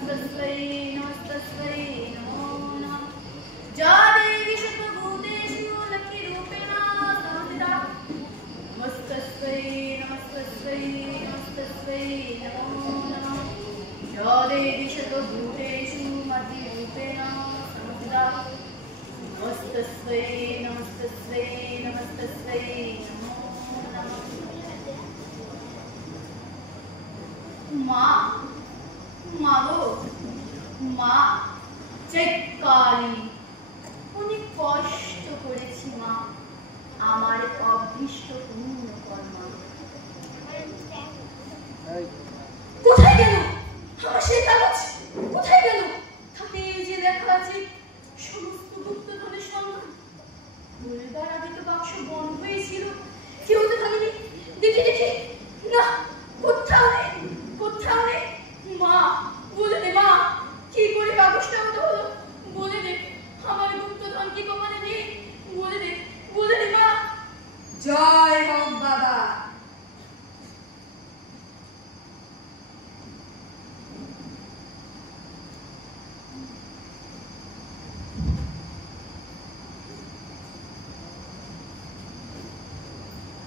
नमस्तस्मै नमस्तस्मै नमो नमः। या देवी सर्वभूतेषु लक्ष्मीरूपेण संस्थिता नमस्तस्मै नमस्तस्मै नमस्तस्मै नमो नमः। या देवी सर्वभूतेषु मध्यरूपेण संस्थिता नमस्तस्मै नमस्तस्मै नमस्तस्मै नमो नमः। माँ মাগো মা চেকালি অনেক কষ্ট করেছি মা আমার অভীষ্ট পূর্ণ কর্মা। কোথায় গেল আমার সেই কাগজ? কোথায় গেল? তাতে যে লেখা আছে সমস্ত গুপ্তধনের সংখ্যা। বলবার আগে তো বাক্স বন্ধ হয়েছিল, কেউ তো ভাঙেনি। দেখি দেখি, না কোথাও নেই, কোথাও নেই। মা বলে দে মা, কি করে কাগজটা মতো হলো? বলে দে আমার গুপ্তধন কি কমানে নেই? বলে দে, বলে দে মা। জয় হোক বাবা।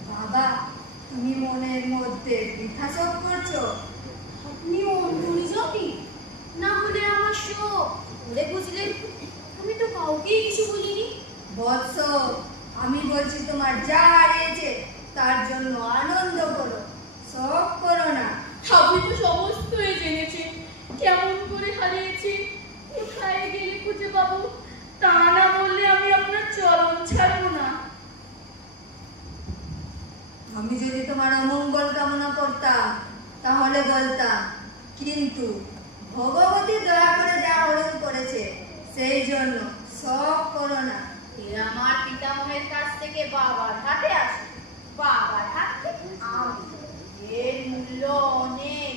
বাবা, তুমি মনের মধ্যে বৃথা শোক করছো? আপনি অন্তরে যাবি না হলে আমার শোক ওরে বুঝলেন। আমি তো কাউকেই কিছু বলিনি। বৎস, আমি বলছি তোমার যা হারিয়েছে তার জন্য আনন্দ করো, শোক করো না। আপনি তো সমস্তই জেনেছেন কেমন করে হারিয়েছি, কোথায় গেলে খুঁজে পাবো। তা না বললে আমি আপনার চরণ ছাড়বো না। আমি যদি তোমার অমঙ্গল কামনা করতাম তাহলে বলতাম, কিন্তু ভগবতী দয়া করে যা হরণ করেছে সেই জন্য শোক করো না। আমার পিতামহের কাছ থেকে বাবার হাতে আসে, বাবার হাত থেকে আমি। এর মূল্য অনেক।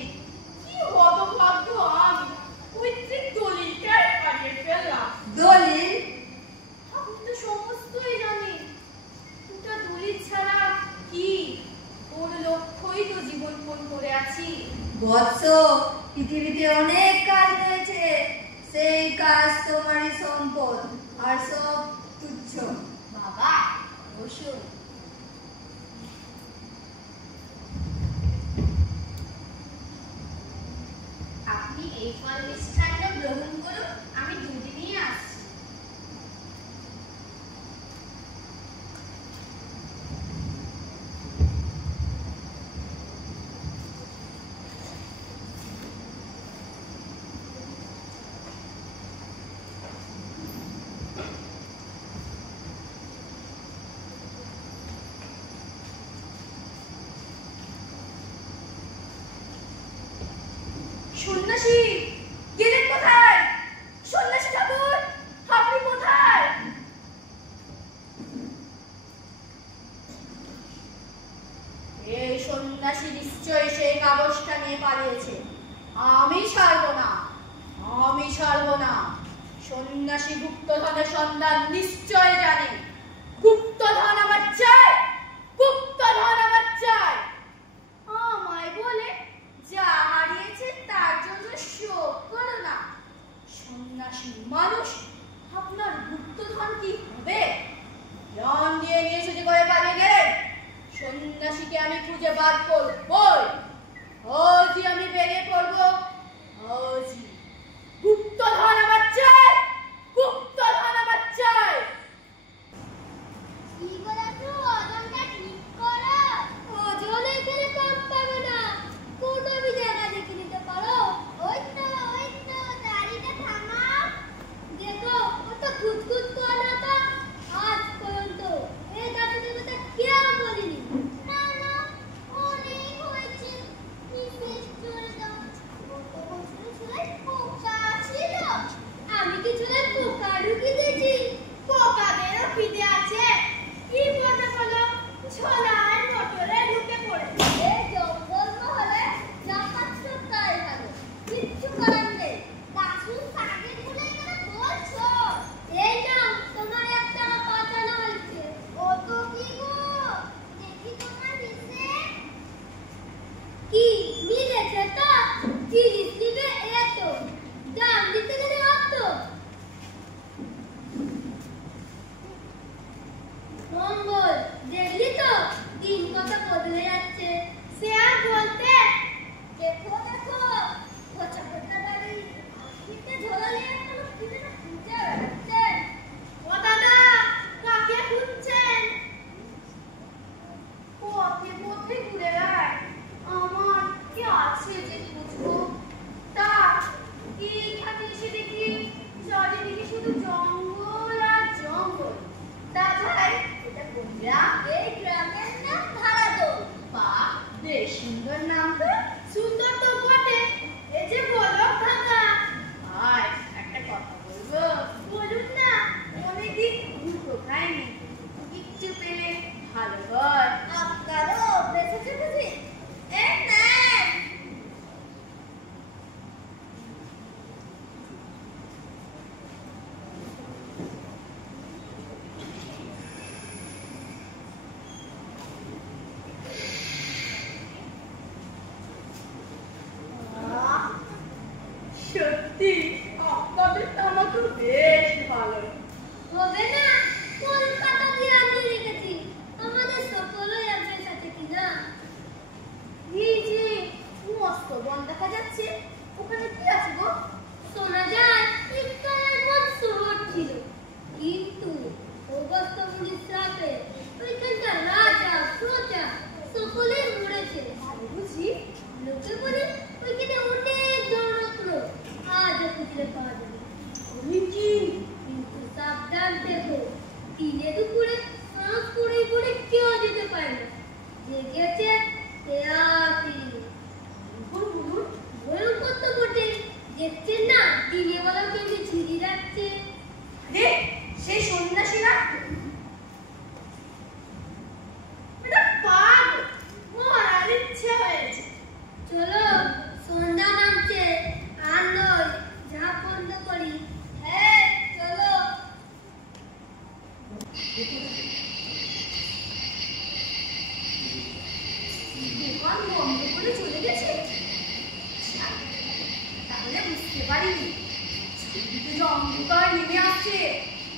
কি হতভাগ্য আমি, পৈতৃক দলিলটাই হারিয়ে ফেললাম। দলিল? আপনি তো সমস্তই জানেন। ওটা দলিল ছাড়া কি? ওর লক্ষ্যই তো জীবনপণ করে আছি। বৎস, পৃথিবীতে অনেক কাজ রয়েছে, সেই কাজ তোমারই সম্পদ, আর সব তুচ্ছ। বাবা বসুন। আপনি এই ফল মিষ্টান্ন গ্রহণ করুন, আমি দুধ নিয়ে আসছি। সন্ন্যাসী গেলেন কোথায়? সন্ন্যাসী ঠাকুর, আপনি কোথায়? এই সন্ন্যাসী নিশ্চয়ই সেই কাগজটা নিয়ে পালিয়েছে। আমি ছাড়বো না, আমি ছাড়বো না। সন্ন্যাসী গুপ্তধনের সন্ধান নিশ্চয় জানে। গুপ্তধন আমার চাই, গুপ্তধন আমার চাই। আমায় বলে যা হারিয়েছে তার জন্য শোক করো না। সন্ন্যাসী মানুষ, আপনার গুপ্তধন কি হবে? প্রাণ দিয়ে নিয়ে ছুটি করে পালিয়ে গেলেন। সন্ন্যাসীকে আমি খুঁজে বার করবই। আজই আমি বেরিয়ে পড়বো, আজই। গুপ্তধন আমার চাই, গুপ্তধন আমার চাই। কি বলা তো অজনটা ঠিক করো। অজন এখানে কম পাবে না। কোন আমি জায়গা দেখে নিতে পারো? ওই তো গাড়িটা থামাও। দেখো কত খুঁতখুত করে তো। আজ পর্যন্ত এই গাড়ি দেবতা কেউ বলিনি। না না, অনেক হয়েছে। নিঃশেষ করে দাও। কত বছর ছিল দিনে দুপুরে সাঁস পড়ে পড়ে কেউ যেতে পারে না। জেগেছে ভয়ঙ্কর তো বটে, দেখছেন না দিনে বেলা কেমনি ঝিরি যাচ্ছে। রে সেই সন্ন্যাসী না, এটা পাগল, মরার ইচ্ছে হয়েছে। চলো সন্ধ্যা নামছে, আর নয় ঝাঁপ বন্ধ করি। হ্যাঁ চলো। দোকান বন্ধ করে চলে গেছে, তাহলে বুঝতে পারিনি চারিদিকে যে অন্ধকার নেমে আসছে।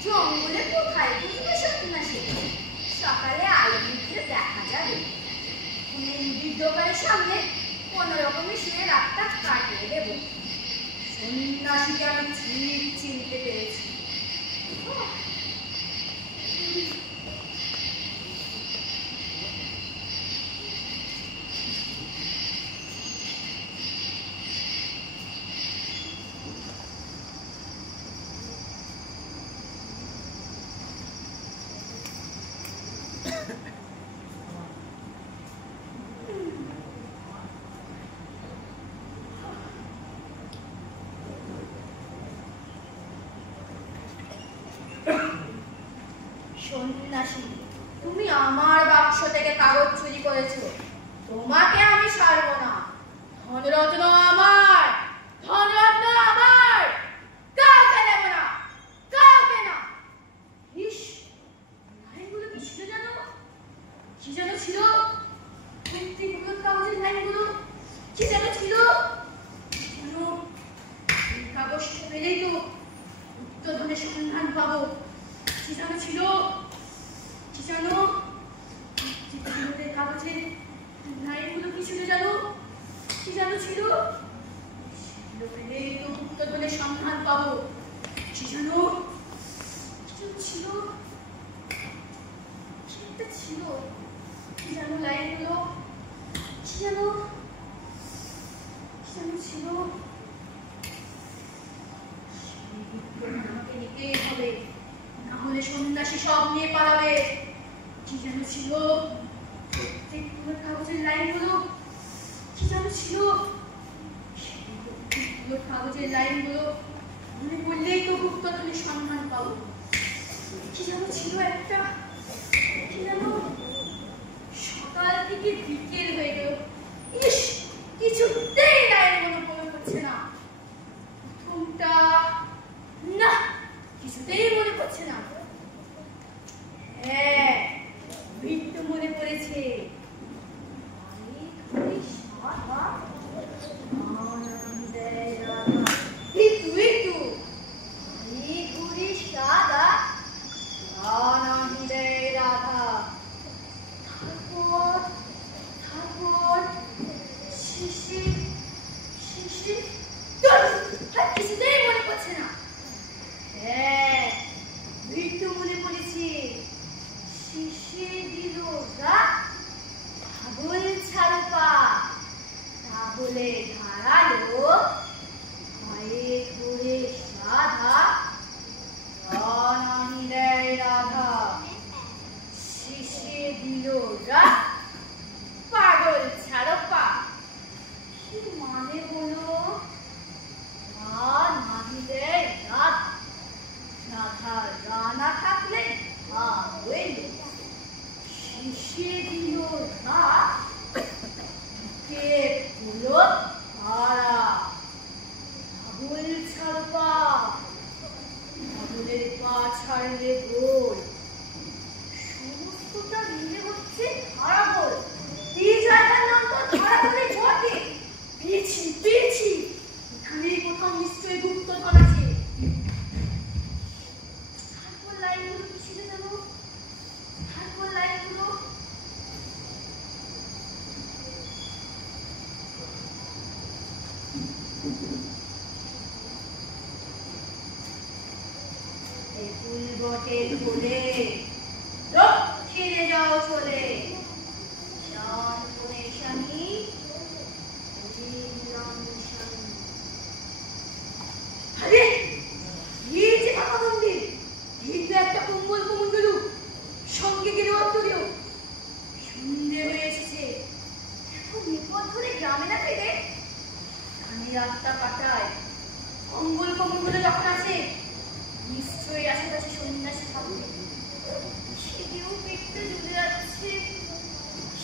জঙ্গলে কোথায় বুঝবে সন্ন্যাসী? সকালে আলো মুখে দেখা যাবে। মুদির দোকানের সামনে কোনো রকমে শুয়ে রাতটা কাটিয়ে দেব। সন্ন্যাসীকে আমি ঠিক চিনতে পেরেছি। সন্ন্যাসী, তুমি আমার বাক্স থেকে কাগজ চুরি করেছো, তোমাকে আমি ছাড়বো না। ধনরত্ন আমার, ধনরত্ন আমার, কাউকে দেব না, কাউকে না। ইস, লাইনগুলো কি ছিল জানো? কি যেন ছিল? প্রত্যেকগুলো কাগজের লাইনগুলো কি যেন ছিল? এই কাগজটা পেলেই তো গুপ্তধনের সন্ধান পাবো। কি যেন ছিল? কি জানো? কাগজের লাইনগুলো কি ছিল জানো? কি যেন ছিল? সেগুলো পেলেই তো গুপ্তধনের সন্ধান পাবো। কি জানো? কি যেন ছিল? কি একটা ছিল? কি জানো লাইনগুলো? কি জানো? কি যেন ছিল? সেই গুপ্তধন আমাকে নিতেই হবে, না হলে সন্ন্যাসী সব নিয়ে পালাবে। কি যেন ছিল? প্রত্যেকগুলো কাগজের লাইনগুলো কি যেন ছিল? প্রত্যেকগুলো কাগজের লাইনগুলো মনে করলেই তো গুপ্তধনের সন্ধান পাবো। কি যেন ছিল একটা? কি যেন? সকাল থেকে বিকেল হয়ে গেল, ইস কিছুতেই লাইনগুলো মনে পড়ছে না। প্রথমটা না, কিছুতেই মনে পড়ছে না। হ্যাঁ, মৃত্যু মনে পড়েছে। কিছুতেই মনে পড়ছে না। হ্যাঁ, মৃত্যু মনে পড়েছে। শিশির দিল রাত, পাগল ছাড়ো পা, তাহলে ধারালো ভয়ে ঘুরে সাধা, নাহি দেয় রাধা। শিশির দিল রাত, পাগল ছাড়ো পা, কি মানে হলো? নাহি দেয় রাধা, রাধা রানা থাকলে হইল। শিশির দিল রাত, কে হলো হারা, পাগল ছাড়ো পা, পাগলের পা ছাড়লে গোল। সমস্তটা মিলে হচ্ছে ধারা গোল। এই জায়গার নাম তো ধারা গোলে বটে। পেয়েছি পেয়েছি, এখানেই কোথাও নিশ্চয়ই গুপ্তধন আছে। তারপর লাইনগুলো কি ছিল জানো? তারপর লাইনগুলো ফুল বটে ফুলে দক্ষিণে যাও চলে, শান কোণে স্বামী আরে এই যে কাকা মন্দির, এই তো একটা কুম্বল কুমন্ডলু। সন্ন্যাসী থাকবে। সেদিও পেটটা জ্বলে যাচ্ছে,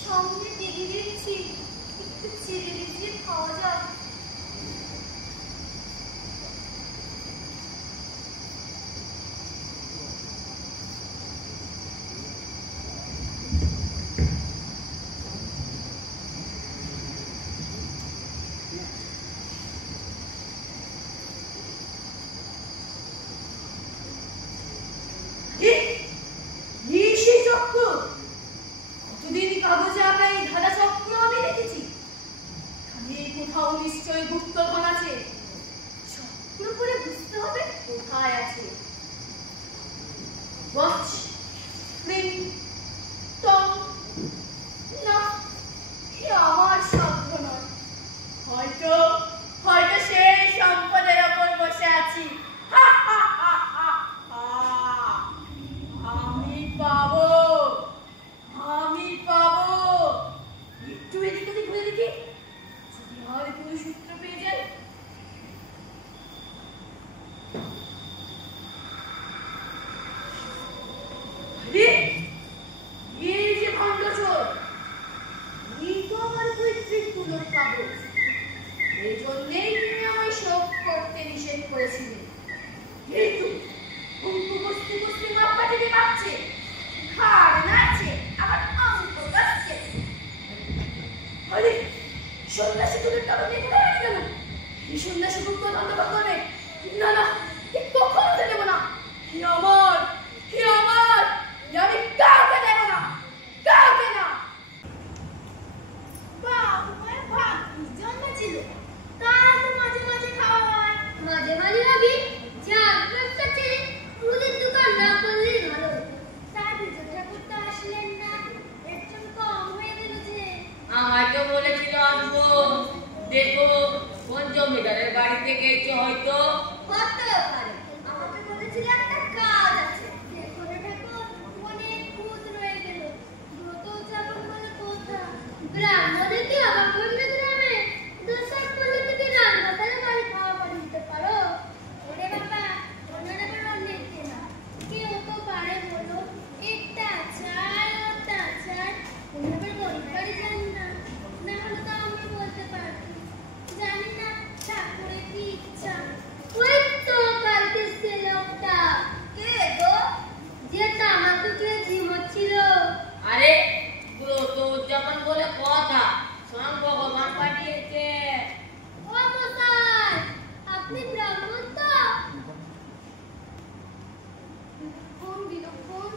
সামনে টিভি দিচ্ছি, একটু চিড়ে ভিজিয়ে খাওয়া যাক। কতদিন কাগজে আঁকা এই ধারা চক্র আমি দেখেছি। এখানে কোথাও নিশ্চয় গুপ্তধন আছে। চক্র করে বুঝতে হবে কোথায় আছে। ওয়াচ, স্প্রিং, টং, না, এ আমার সাধ্য নয়। হয়তো হয়তো সেই সম্পদের ওপর বসে আছি। হা হা হা হা হা। আমি পাবো, আমি পাবো। একটু এদিক ওদিক ঘুরে দেখি, যদি আর কোনো সূত্র পেয়ে যাই। আরে, এই যে ভণ্ডচোর, এই তো আমার পৈতৃক তুলোর কাগজ। এই জন্যেই তুমি আমায় শোক করতে নিষেধ করেছিলে। এই তো অঙ্ক বসতে বসতে মাপকাঠিতে মাপছে, ঘাড় নাচছে, আবার অঙ্ক কাটছে। আরে, সন্ন্যাসী তুলোর কাগজ নিয়ে কোথায় হারিয়ে গেল? এই সন্ন্যাসী গুপ্তধন দখল করবে। না না, এ কখনো হতে দেব না। হে আমার, হে আমার, আমি কাউকে দেব না, কাউকে না। বাবুর ভাগ্যিস জন্মেছিল, তারা তো মাঝে মাঝে খাওয়া হয়। মাঝে মাঝে ভাবি যার ব্যবসা ছেড়ে মুদির দোকান না করলেই ভালো। তা বিজয় ঠাকুর তো আসলেন না, একটু কম হয়ে গেল যে। আমায় তো বলেছিল আসবো, দেখো কোন জমিদারের বাড়ি থেকে এসে হয়তো। হতেও পারে, আমাকে বলেছিল একটা কাজ আছে। দেখো না ঠাকুর, অনেক ভূত রয়ে গেল। ব্রত উদযাপন বলে কথা, ব্রাহ্মণের কি অবাক করলে গ্রামে দোষক বলে তুমি রান্নাঘরে বাড়ি খাওয়া করে দিতে পারো? ওরে বাবা, ওনারা আবার অনেক কেনা, কেউ তো পারে বলো, একটা চাই ওটা চাই। ওনারা গরিব বাড়ি যান না, না হলে তো আমি বলতে পারতাম। জানি না ঠাকুরের কি ইচ্ছা। ওই তো কালকে সে লোকটা, কে গো? যে তামাকু খেয়ে ঝিমোচ্ছিল। আরে ব্রত উদযাপন বলে কথা, স্বয়ং ভগবান পাঠিয়েছে। ও মশাই, আপনি ব্রাহ্মণ তো? কোন বিলক্ষণ,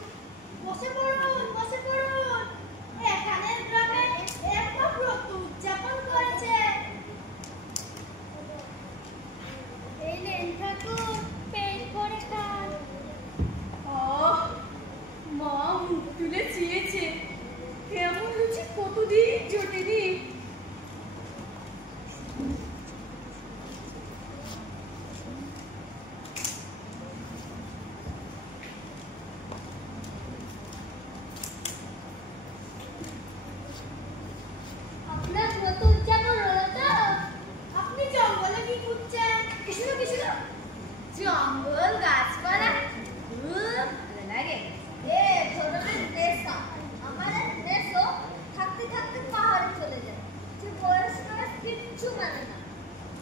বসে পড়ুন, বসে পড়ুন। এখানের গ্রামে একটা ব্রত উদযাপন করেছে। এই নেন ঠাকুর, পেট ভরে খান। আহ, মা মুখ তুলে চেয়েছে, এমন রুচি কতদিন জোটেনি। আপনার ব্রত উদযাপন হলো তো? আপনি জঙ্গলে কি খুঁজছেন? কিছু না, কিছু না। জঙ্গল গাছপালা ভালো লাগে। এ ধরনের নেশা, আমাদের নেশো থাকতে থাকতে পাহাড়ে চলে যায়। যে বয়স টয়স কিচ্ছু মানে না।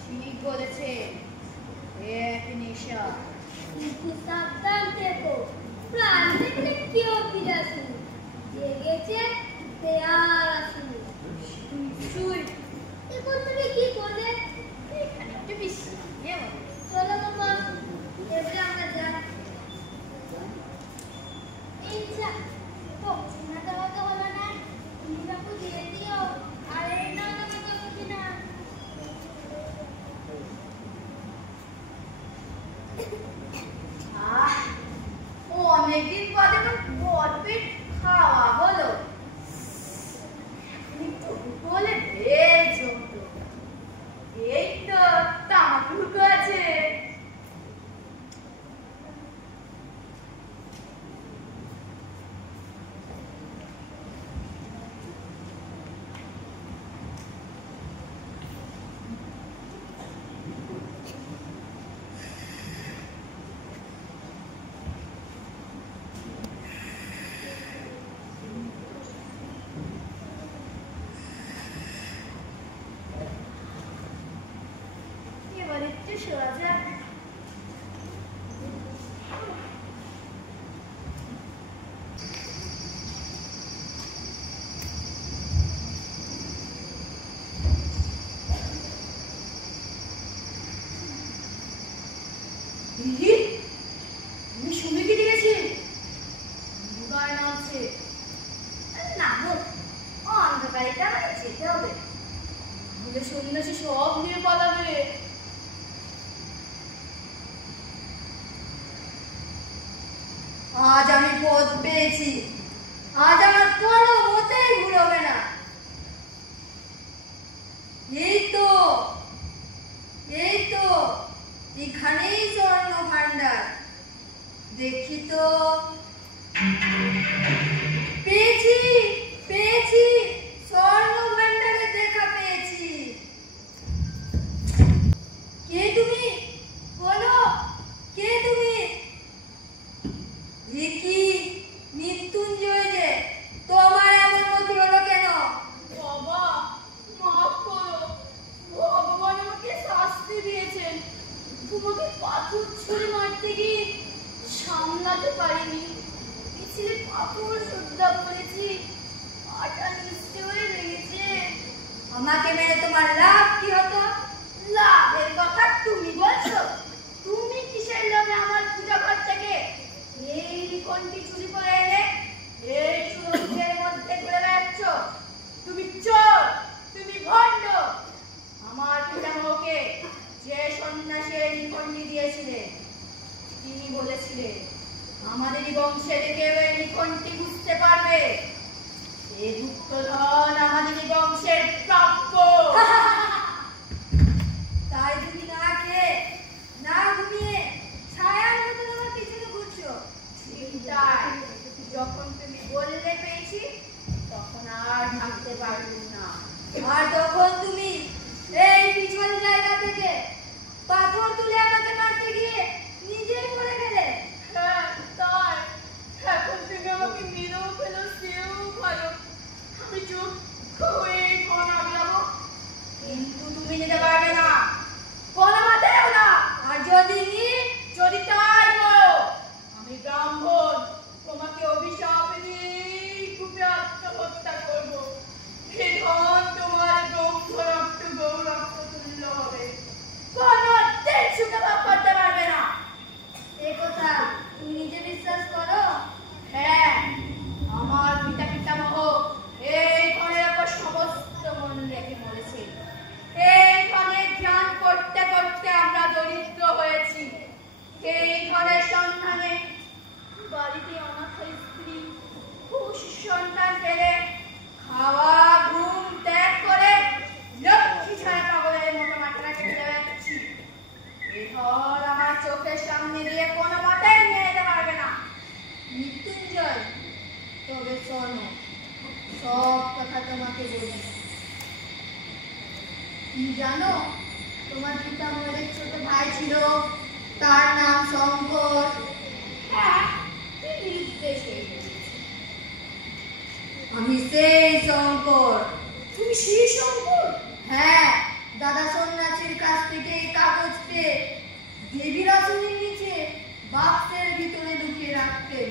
ঠিক বলেছে, এক নেশা। কিন্তু সাবধান থেকো, প্রাণ দেখলে কেউ ফিরে আসেনি। জেগেছে দেয়ার আসেনি। শুই, এখন তুমি কি করবে? এখানে একটু বিশ্রাম নেব। চলো বাবা, এবারে আমরা যাই। এই যা, দক্ষিণাটা হয়তো হলো না, তুমি বাপু দিয়ে দিও। আর এই নাও তোমার দক্ষিণা। আহ, অনেকদিন পরে তো ভরপেট খাওয়া হলো। একটু হলে বেশ জমতো। এই তো তামাকু আছে। আজ আমি পথ পেয়েছি, আজ আমার কোনো মতেই ভুল হবে না। এই তো এখানেই স্বর্ণ ভান্ডার। দেখি তো, পেয়েছি স্বর্ণ ভান্ডারে দেখা পেয়েছি। কে তুমি? বলো, কে তুমি? কি মৃত্যুঞ্জয় যে, তোমার এমন গতি হলো কেন? বাবা, মাফ করো, ভগবান আমাকে শাস্তি দিয়েছেন। তোমাকে পাথর ছুঁড়ে মারতে গিয়ে সামলাতে পারিনি, পিছলে পাথর শ্রদ্ধা করেছি, পাটা নিশ্চয়ই লেগেছে। আমাকে মেরে তোমার লাভ কি হতো? লাভের কথা তুমি বলছো? তুমি কিসের লোভে আমার পূজা ঘর থেকে এই লিখনটি চুরি করে এনে এই সুরঙ্গের মধ্যে ঘুরে বেড়াচ্ছ? তুমি চোর, তুমি ভণ্ড। আমার পিতামহকে যে সন্ন্যাসী এই লিখনটি দিয়েছিলেন, তিনি বলেছিলেন আমাদেরই বংশের কেউ এই লিখনটি বুঝতে পারবে। এই গুপ্তধন আমাদেরই বংশের প্রাপ্য। তাই তুমি না খেয়ে না ঘুমিয়ে ছায়ার মতো আমার পিছনে ঘুরছো। চিন্তায় যখন তুমি বললে পেয়েছি, তখন আর থাকতে পারলুম না। আর তখন তুমি এই পিছন জায়গা থেকে পাথর তুলে আমাকে মারতে গিয়ে নিজেই পড়ে গেলে। হ্যাঁ, তাই এখন তুমি আমাকে মেরেও ফেলো, সেও ভালো। আমি চুপ হয়ে ফোন আগলাবো, কিন্তু তুমি নিতে পারবে না, কোনো মতেও না। আর যদি যদি তাই করো, আমি ব্রাহ্মণ, তোমাকে অভিশাপ দিয়ে কূপে আত্মহত্যা করবো। এই ধন তোমার ব্রহ্ম রক্ত গৌ রক্ত তুল্য হবে, কোনো দিন সুখে ভোগ করতে পারবে না। এ কথা তুমি নিজে বিশ্বাস করো? হ্যাঁ, আমার পিতামহ এই ধনের উপর সমস্ত মন রেখে মরেছে। এই ধনের ধ্যান করতে করতে আমরা দরিদ্র হয়েছি। এই ধনের সন্ধানে বাড়িতে অনাথ স্ত্রী সন্তান পেলে খাওয়া ঘুম ত্যাগ করে লক্ষ্মী ছায়া পাগলের মতো মাত্রা কেটে যাচ্ছি। এই ধর আমার চোখের সামনে দিয়ে কোনো মতেই নিয়ে যেতে পারবে না। মৃত্যুঞ্জয়, তবে শোনো, সব কথা তোমাকে বলি। কি জানো, তোমার পিতামহের এক ছোট ভাই ছিল, তার নাম শঙ্কর। হ্যাঁ, তুই নির্দেশে আমি সেই শঙ্কর। তুমি সেই শঙ্কর? হ্যাঁ, দাদা সন্ন্যাসীর কাছ থেকে এই কাগজ পেয়ে দেবীর আসনের নিচে বাক্সের ভিতরে লুকিয়ে রাখতেন।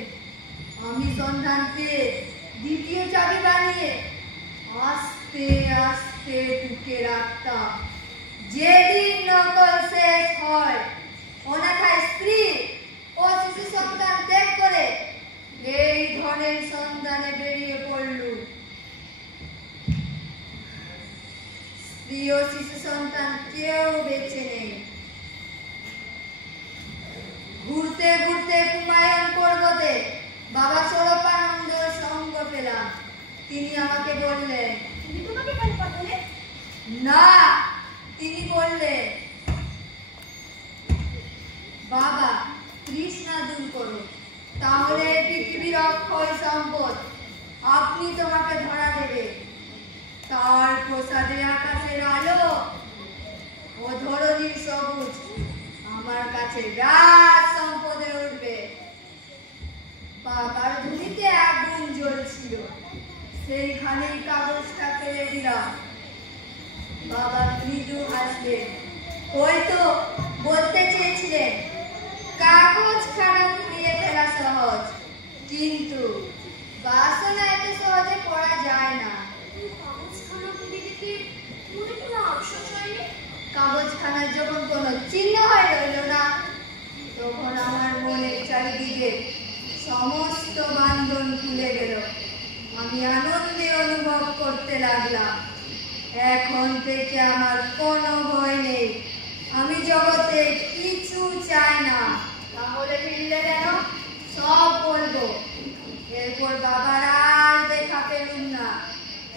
আমি সন্ধান পেয়ে দ্বিতীয় চাবি বানিয়ে আস্তে আস্তে ঢুকে রাখতাম। যেদিন নকল শেষ হয়, অনাথায় স্ত্রী ও শিশু সন্তান ত্যাগ করে এই ধনের সন্ধানে বেরিয়ে পড়লুম। স্ত্রী ও শিশু সন্তান কেউ বেঁচে নেই। ঘুরতে ঘুরতে কুমায়ুন পর্বতে বাবা স্বরূপানন্দর সঙ্গ পেলাম। তিনি আমাকে বললেন, তুমি তোমাকে কেন পাঠালে? না, তিনি বললেন, বাবা তৃষ্ণা দূর করো, তাহলে পৃথিবীর অক্ষয় সম্পদ আপনি তোমাকে ধরা দেবে। তার প্রসাদে আকাশের আলো ও ধরণীর সবুজ আমার কাছে রাজ সম্পদে উঠবে। বাবার ধুনিতে আগুন জ্বলছিল, সেইখানেই কাগজটা ফেলে দিলাম। বাবা মৃদু হাসলেন। হয়তো বলতে চেয়েছিলেন কাগজখানা পুড়িয়ে ফেলা সহজ, কিন্তু বাসনা এত সহজে পড়া যায় না। কাগজখানা পুড়ে দিতে মনে কোনো আফসোস হয়নি? কাগজখানার যখন কোনো চিহ্ন হয়ে রইল না, তখন আমার মনের চারিদিকে সমস্ত বান্ধন খুলে গেল। আমি আনন্দে অনুভব করতে লাগলাম। এখন থেকে আমার কোনো ভয় নেই। আমি জগতে কিছু চাই না। তাহলে ফিরলে কেন? সব বলবো। এরপর বাবার আর দেখা পেলুম না।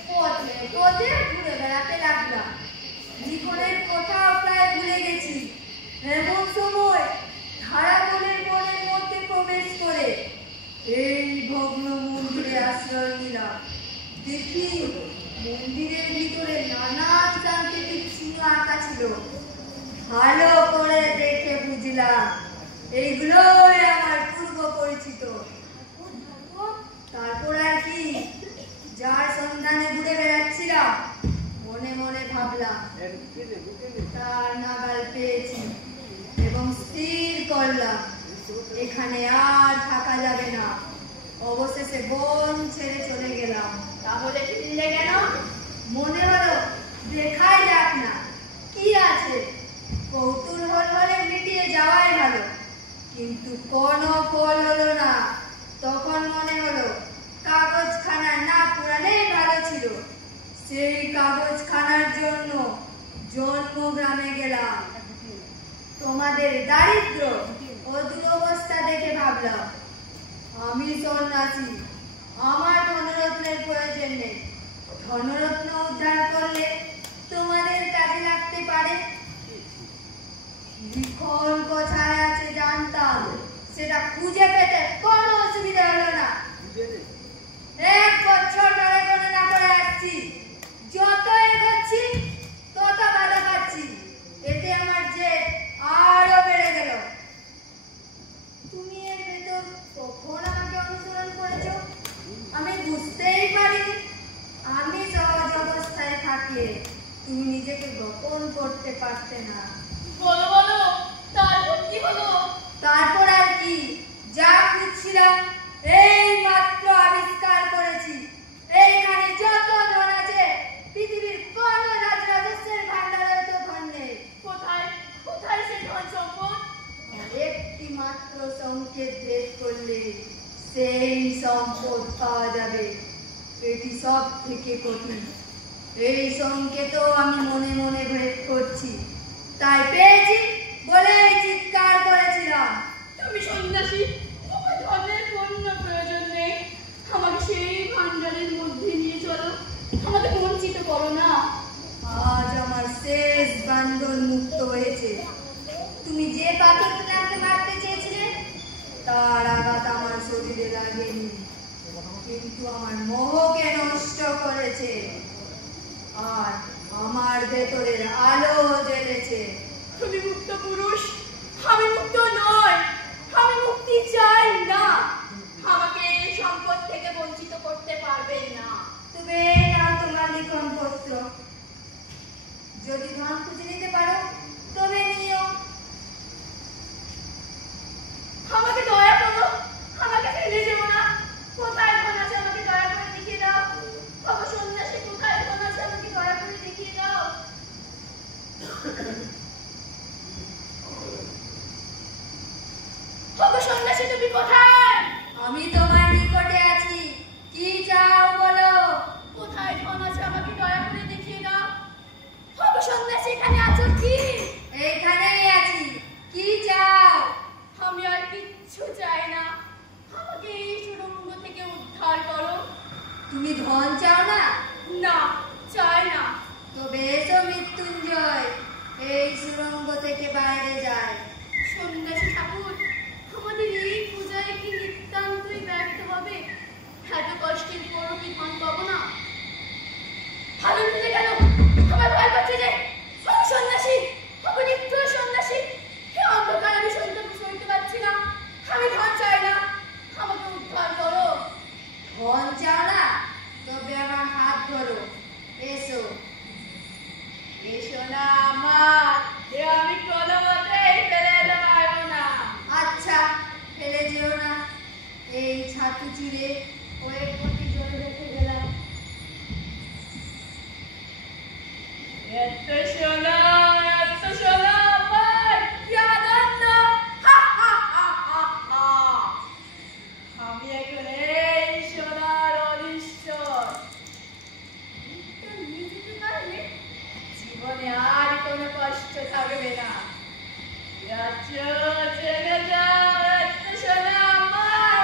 পথে পথে ঘুরে বেড়াতে লাগলাম। জীবনের কোথাও প্রায় ভুলে গেছি। এমন সময় ধারাবনের বনের মধ্যে প্রবেশ করে এই ভগ্ন মন্দিরে আশ্রয় নিলাম। দেখি মন্দিরের ভিতরে নানান সাংকেতিক চিহ্ন আঁকা ছিল। ভালো করে দেখে বুঝলাম এইগুলোই আমার পূর্ব পরিচিত। তারপর আর কি, যার সন্ধানে ঘুরে বেড়াচ্ছিলাম, মনে মনে ভাবলাম তার নাগাল পেয়েছি এবং স্থির করলাম এখানে আর থাকা যাবে না। অবশেষে বন ছেড়ে চলে গেলাম। তাহলে ফিরলে কেন? মনে হলো দেখাই যাক না কি আছে। কৌতূহল হলে মিটিয়ে যাওয়াই ভালো, কিন্তু কোনো ফল হলো না। তখন মনে হলো কাগজখানা না পুরালেই ভালো ছিল। সেই কাগজখানার জন্য জন্মগ্রামে গেলাম। তোমাদের দারিদ্র ও দুরবস্থা দেখে ভাবলাম আমি সন্ন্যাসী, আমার ধনরত্নের প্রয়োজন নেই। ধনরত্ন উদ্ধার করলে তোমাদের কাজে লাগতে পারে। লিখন কোথায় আছে জানতাম, সেটা খুঁজে পেতে কোনো অসুবিধা হলো না। 1 বছর ধরে গণনা করে আসছি, যত এগোচ্ছি তত বাধা পাচ্ছি। এতে আমার জেদ আরো বেড়ে গেল। তুমি এর ভেতর কখন আমাকে অনুসরণ করেছো আমি বুঝতেই পারিনি। আমি সহজ অবস্থায় থাকলে তুমি নিজেকে গোপন করতে পারতে না। বলো বলো, তারপর কি হলো? তারপর আর কি, যা খুঁজছিলাম এই মাত্র আবিষ্কার করেছি। এইখানে যত ধন আছে পৃথিবীর কোন রাজরাজস্বের ভান্ডারে তো ধন নেই। কোথায় কোথায় সে ধন সম্পদ? একটি মাত্র সংকেত ভেদ করলে সেই সম্পদ পাওয়া যাবে। এটি সব থেকে কঠিন। এই সংকেতও আমি মনে মনে ভেদ করছি, তাই পেয়েছি বলে চিৎকার করেছিলাম। তুমি সন্ন্যাসী, তোমার ধনের কোনো প্রয়োজন নেই। আমাকে সেই ভান্ডারের মধ্যে নিয়ে চলো, আমাকে বঞ্চিত করো না। আজ আমার শেষ বান্ধন মুক্ত হয়েছে। তুমি যে পাথরটা আমাকে মারতে চেয়েছিলে তার আঘাত আমার শরীরে লাগেনি, কিন্তু আমার মোহকে নষ্ট করেছে আর আমার ভেতরের আলো জ্বেলেছে। তুমি মুক্ত পুরুষ, আমি মুক্ত নই। আমি মুক্তি চাই না। আমাকে এই সম্পদ থেকে বঞ্চিত করতে পারবে না। তুমি এই নাও তোমার লিখন পত্র। যদি ধন খুঁজে নিতে পারো তবে নিও। আমাকে দয়া করো, আমাকে ফেলে যেও না। কোথায় ধন আছে আমাকে দয়া করে দেখিয়ে দাও। বাবা সন্ন্যাসী, কোথায় ধন আছে আমাকে দয়া করে দেখিয়ে দাও। বাবা সন্ন্যাসী, তুমি কোথায়? আমি তোমার নিকটে আছি, কি চাও বলো। কোথায় ধন আছে আমাকে দয়া করে দেখিয়ে দাও। বাবা সন্ন্যাসী, এখানে আছো কি? এইখানেই আছি, কি চাও। আমি আর কিচ্ছু চাই না। আমাকে এই সুড়ঙ্গ থেকে উদ্ধার করো। তুমি ধন চাও না? না, চাই না। তবে এসো মৃত্যুঞ্জয়, এই সুড়ঙ্গ থেকে বাইরে যায়। সন্ন্যাসী ঠাকুর, আমাদের এই পূজায় কি নিতান্তই ব্যর্থ হবে? এত কষ্টের পরও কি ধন পাবো না? ভালো নিতে গেল, আমার ভয় করছে যে। আমি সন্ন্যাসী, আমি নিত্য সন্ন্যাসী। এই অন্ধকার আমি সইতে পারছি না। আমি ধন চাই না, আমাকে উদ্ধার করো। ধন চাও না? তবে আমার হাত ধরো, এসো। এসো না আমার, এ আমি কোনো মতেই ফেলে যেতে পারবো না। আচ্ছা, ফেলে যেও না। এই ছাতু চিড়ে কয়েক কোটি জল রেখে গেলাম। এত সোনা আমার, কি আনন্দ! হা, হা, হা, হা, হা। আমি এখন এই সোনার অধীশ্বর। এটা নিয়ে যেতে পারলে জীবনে আর কোনো কষ্ট থাকবে না। যাচ্ছ, চলে যাও, এত সোনা আমার।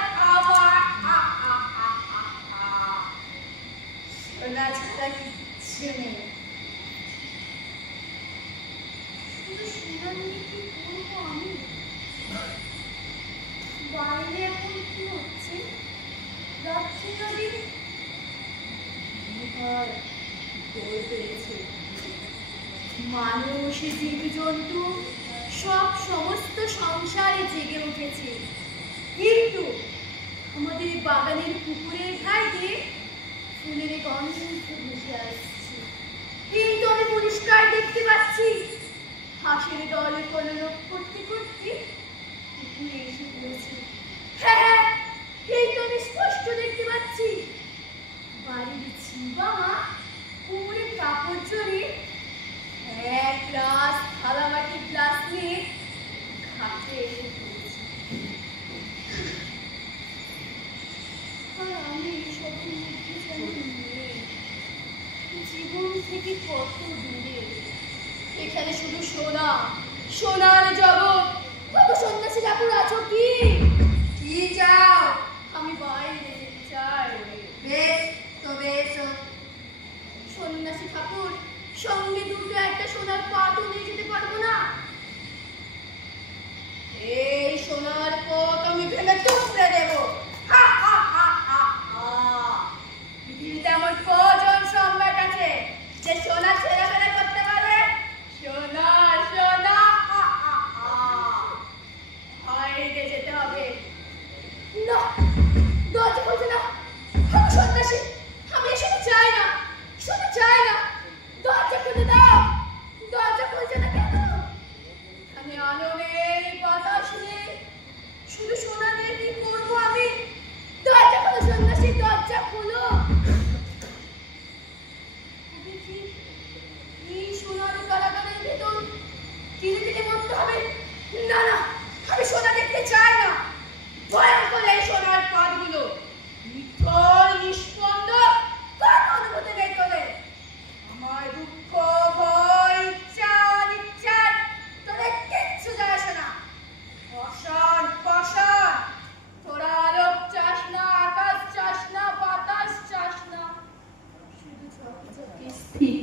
আশেপাশে জীবজন্তু সব সমস্ত সংসারে জেগে উঠেছে, কিন্তু আমাদের বাগানের পুকুরের ঘাট দিয়ে ফুলের গন্ধ ভেসে আসছে। কিন্তু আমি পরিষ্কার দেখতে পাচ্ছি হাঁসের দলে কলরব করতে করতে পুকুরে এসে পড়েছে। হ্যাঁ হ্যাঁ, এই তো আমি স্পষ্ট দেখতে পাচ্ছি বাড়ির ঝিবা মা কুমড়ের কাপড় জড়িয়ে এক গ্লাস থালা মাটির গ্লাস নিয়ে ঘাটে এসে পড়েছে। আর আমি এসবের মধ্যে যেন নেই, জীবন থেকে কত দূরে। এখানে শুধু সোনা, সোনার জগৎ। কত সন্ন্যাসী ঠাকুর আছো কি? কি চাও? আমি বাইরে যেতে চাই। বেশ, তবে এসো। সন্ন্যাসী ঠাকুর, সঙ্গে দুটো একটা সোনার পাতও নিয়ে যেতে পারবো না? এই সোনার পথ আমি ভেঙে টুকরে দেবো। হা হা হা হা হা। পৃথিবীতে এমন কজন সম্রাট আছে যে সোনা ছেড়াফেরা করতে পারে? সোনা সোনা, হা হা হা। বাইরে যেতে হবে। না, দরজা খুলছে না। আমি সন্ন্যাসী, আমি এসব চাই না, শুধু চাই না। দরজা খুলে দাও। দরজা খুলছে না কেন? এখানে আলো নেই, বাতাস নেই, শুধু সোনা দিয়ে কি করবো আমি? দরজা খোলো সন্ন্যাসী, দরজা খোলো। এই সোনার কারাগারের ভেতর ধীরে ধীরে মরতে হবে। না না, আমি সোনা দেখতে চাই না। ভয়ঙ্কর এই সোনার পাতগুলো, নিথর নিষ্পন্দ, কোনো অনুভূতি নেই তোদের। আমার দুঃখ, ভয়, ইচ্ছা অনিচ্ছা তোদের কিচ্ছু যায় আসে না। পাষাণ পাষাণ, তোরা আলোক চাস না, আকাশ চাস না, বাতাস চাস না, শুধু ঝকঝকে স্থির।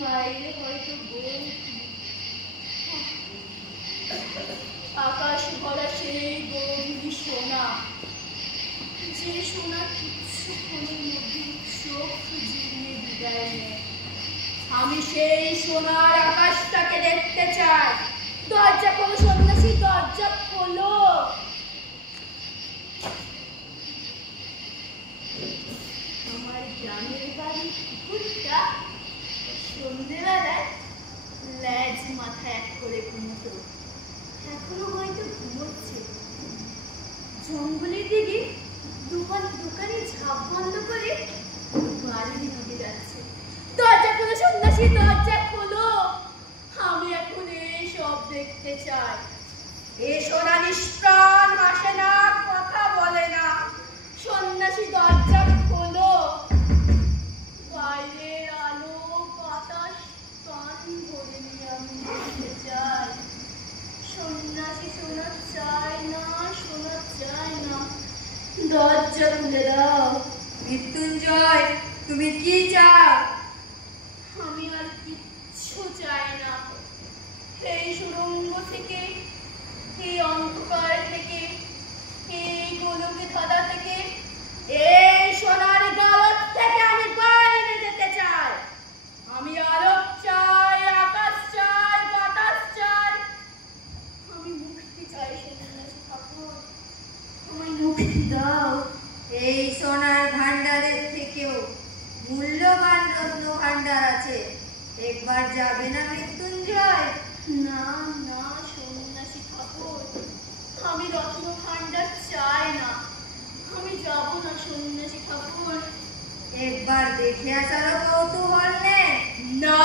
বাইরে হয়তো বই, আকাশ ভরা সেই গৌরী সোনা, যে সোনা কিছুক্ষণের মধ্যে চোখ জুড়িয়ে বিদায় নেয়। আমি সেই সোনার আকাশটাকে দেখতে চাই। দরজা খোলো সন্ন্যাসী, দরজা খোলো। আমার গ্রামের বাড়ির কুকুরটা সন্ধ্যেবেলায় লেজ মাথা এক করে ঘুমতো, এখনো হয়তো ঘুমোচ্ছে। জঙ্গলের দিকে দোকানে ঝাঁপ বন্ধ করে বাড়ির দিকে যাচ্ছে। দরজা খোলো সন্ন্যাসী, দরজা খোলো। আমি এখন এই সব দেখতে চাই। এ সোনা নিষ্প্রাণ, হাসে না, কথা বলে না। সন্ন্যাসী, দরজা খোলো। বাইরের আলো বাতাস কান ভরে নিয়ে আমি দেখতে চাই। সন্ন্যাসী, সোনা চাই না, সোনা চাই না। দরজা খুলে দাও। মৃত্যুঞ্জয়, তুমি কি চাও? আমি আর কিচ্ছু চাই না। এই সুড়ঙ্গ থেকে, এই অন্ধকার থেকে, এই গোলকে ধাঁধা থেকে, এই সোনার গালত থেকে আমি বাইরে যেতে চাই। আমি আলোক চাই, আকাশ চাই, বাতাস চাই। আমি মুক্তি চাই সন্ন্যাসী ঠাকুর, আমায় মুক্তি দাও। এই সোনার ভান্ডারের থেকেও মূল্যবান রত্ন ভান্ডার আছে। একবার যাবে না মৃত্যুঞ্জয়? না না সন্ন্যাসী ঠাকুর, আমি রত্ন ভান্ডার চাই না। আমি যাব না সন্ন্যাসী ঠাকুর। একবার দেখে আসারও কৌতূহল নেই? না